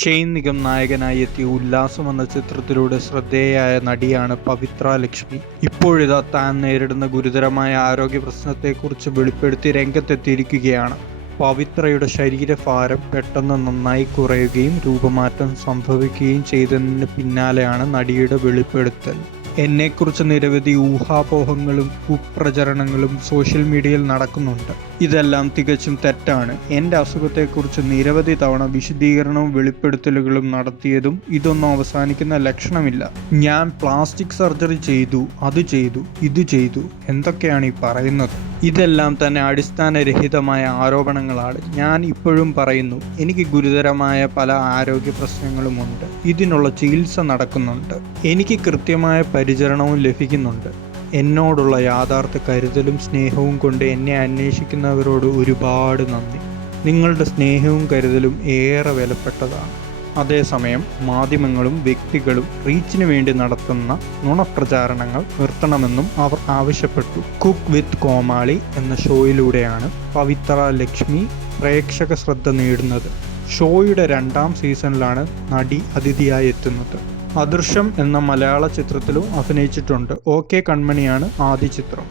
Shane Nigam നായകനായി എത്തിയ ഉല്ലാസം എന്ന ചിത്രത്തിലൂടെ ശ്രദ്ധേയയായ നടിയാണ് പവിത്ര ലക്ഷ്മി. ഇപ്പോഴിതാ താൻ നേരിടുന്ന ഗുരുതരമായ ആരോഗ്യ പ്രശ്നത്തെക്കുറിച്ച് വെളിപ്പെടുത്തി രംഗത്തെത്തിയിരിക്കുകയാണ്. പവിത്രയുടെ ശരീരഭാരം പെട്ടെന്ന് നന്നായി കുറയുകയും രൂപമാറ്റം സംഭവിക്കുകയും ചെയ്തതിന് പിന്നാലെയാണ് നടിയുടെ വെളിപ്പെടുത്തൽ. എന്നെക്കുറിച്ച് നിരവധി ഊഹാപോഹങ്ങളും കുപ്രചരണങ്ങളും സോഷ്യൽ മീഡിയയിൽ നടക്കുന്നുണ്ട്. ഇതെല്ലാം തികച്ചും തെറ്റാണ്. എൻ്റെ അസുഖത്തെക്കുറിച്ച് നിരവധി തവണ വിശദീകരണവും വെളിപ്പെടുത്തലുകളും നടത്തിയതും ഇതൊന്നും അവസാനിക്കുന്ന ലക്ഷണമില്ല. ഞാൻ പ്ലാസ്റ്റിക് സർജറി ചെയ്തു, അത് ചെയ്തു, ഇത് ചെയ്തു, എന്തൊക്കെയാണ് ഈ പറയുന്നത്? ഇതെല്ലാം തന്നെ അടിസ്ഥാനരഹിതമായ ആരോപണങ്ങളാണ്. ഞാൻ ഇപ്പോഴും പറയുന്നു, എനിക്ക് ഗുരുതരമായ പല ആരോഗ്യ പ്രശ്നങ്ങളുമുണ്ട്. ഇതിനുള്ള ചികിത്സ നടക്കുന്നുണ്ട്. എനിക്ക് കൃത്യമായ പരിചരണവും ലഭിക്കുന്നുണ്ട്. എന്നോടുള്ള യാഥാർത്ഥ കരുതലും സ്നേഹവും കൊണ്ട് എന്നെ അന്വേഷിക്കുന്നവരോട് ഒരുപാട് നന്ദി. നിങ്ങളുടെ സ്നേഹവും കരുതലും ഏറെ വിലപ്പെട്ടതാണ്. അതേസമയം മാധ്യമങ്ങളും വ്യക്തികളും റീച്ചിന് വേണ്ടി നടത്തുന്ന നുണപ്രചാരണങ്ങൾ നിർത്തണമെന്നും അവർ ആവശ്യപ്പെട്ടു. കുക്ക് വിത്ത് കോമാളി എന്ന ഷോയിലൂടെയാണ് പവിത്ര ലക്ഷ്മി പ്രേക്ഷക ശ്രദ്ധ നേടുന്നത്. ഷോയുടെ 2ാം സീസണിലാണ് നടി അതിഥിയായി എത്തുന്നത്. അദൃശ്യം എന്ന മലയാള ചിത്രത്തിലും അഭിനയിച്ചിട്ടുണ്ട്. OK കൺമണിയാണ് ആദ്യ ചിത്രം.